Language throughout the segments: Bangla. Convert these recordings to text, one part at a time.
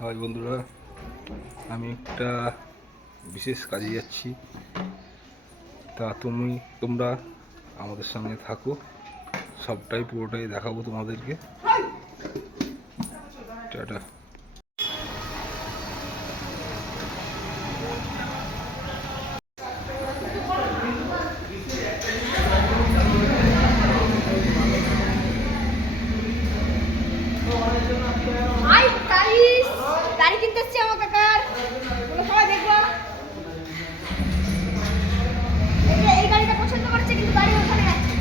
হাই বন্ধুরা, আমি একটা বিশেষ কাজে যাচ্ছি। তা তোমরা আমাদের সঙ্গে থাকো, সবটাই পুরোটাই দেখাবো তোমাদেরকে। টাটা। গাড়ি কিনতে এসছি আমার কাকার, সবাই দেখবো। এই গাড়িটা পছন্দ করছে, কিন্তু গাড়ি ওখানে আছে।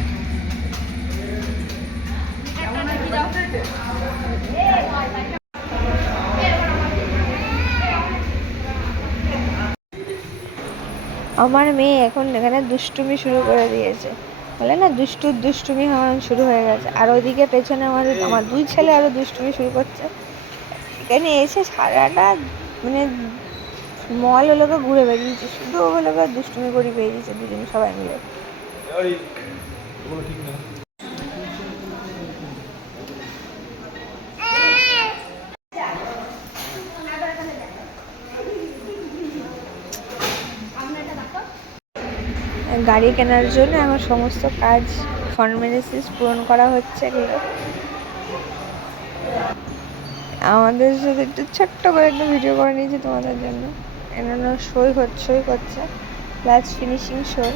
আমার মেয়ে এখন এখানে দুষ্টুমি শুরু করে দিয়েছে, বলে না দুষ্টুমি হওয়া শুরু হয়ে গেছে। আর ওইদিকে পেছনে আমার দুই ছেলে আরো দুষ্টুমি শুরু করছে। এখানে এসে সারাটা মানে মল ওগুলোকে ঘুরে বেরিয়েছে, শুধু ওগুলোকে দুষ্টুমি করে বেরিয়েছে দুজনে সবাই মিলে। গাড়ি কেনার জন্য আমার সমস্ত কাজ ফর্মালিটিস পূরণ করা হচ্ছে। এগুলো আমাদের সাথে একটু ছোট্ট করে একটা ভিডিও করে নিয়েছি তোমাদের জন্য। এনারা সই করছে, লাস্ট ফিনিশিং সই।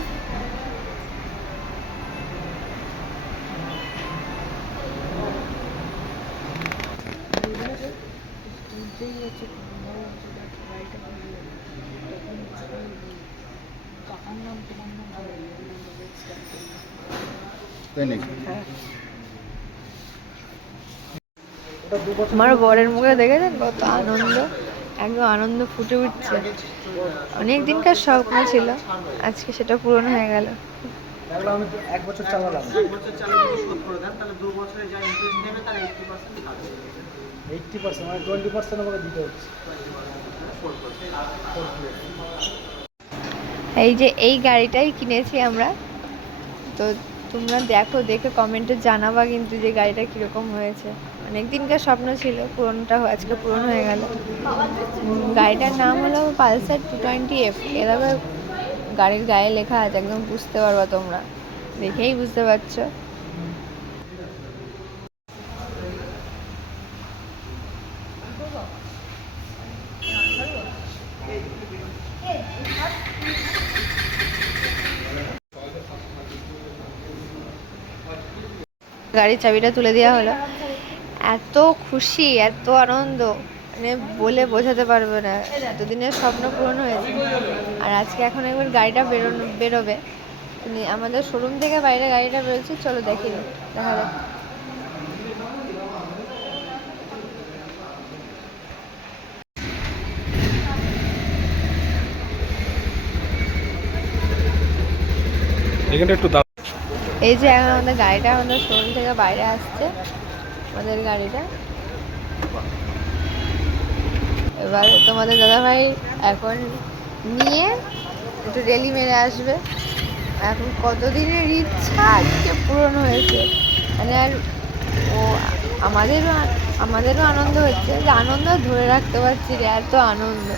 আমার বরের মুখে দেখেছেন কত আনন্দ, একদম আনন্দ ফুটে উঠছে। অনেক দিনকার স্বপ্ন ছিল, আজকে সেটা পূরণ হয়ে গেল। আমি 1 বছর চালালাম, 1 বছর চালিয়ে যদি শোধ করে দেন তাহলে 2 বছরে যা ইন্টারেস্ট নেবে তার 80% থাকবে। 80% মানে 20% আমাকে দিতে হচ্ছে। এই যে এই গাড়িটাই কিনেছি আমরা, তো তোমরা দেখে কমেন্টে জানাবা কিন্তু যে গাড়িটা কীরকম হয়েছে। অনেক দিনকার স্বপ্ন ছিল, আজকে পূরণ হয়ে গেল। গাড়িটার নাম হলো পালসার 220F। এভাবে গাড়ির গায়ে লেখা আছে, একদম বুঝতে পারবা, তোমরা দেখেই বুঝতে পারছো। গাড়ির চাবিটা তুলে দেওয়া হলো, এত খুশি, এত আনন্দ, মানে বলে বোঝাতে পারবে না। এতদিনের স্বপ্ন পূরণ হয়েছে। আর আজকে এখন একবার গাড়িটা বেরোবে। আমাদের শোরুম থেকে বাইরে গাড়িটা বেরোচ্ছে, চলো দেখা যাক। এই যে এখন আমাদের গাড়িটা আমাদের শোরুম থেকে বাইরে আসছে, আমাদের গাড়িটা। এবার তোমাদের দাদাভাই এখন নিয়ে একটু রেলি মেরে আসবে। এখন কতদিনের ইচ্ছা আজকে পূরণ হয়েছে, মানে আর ও আমাদেরও আনন্দ হচ্ছে, যে আনন্দ ধরে রাখতে পারছি রে, এত আনন্দ।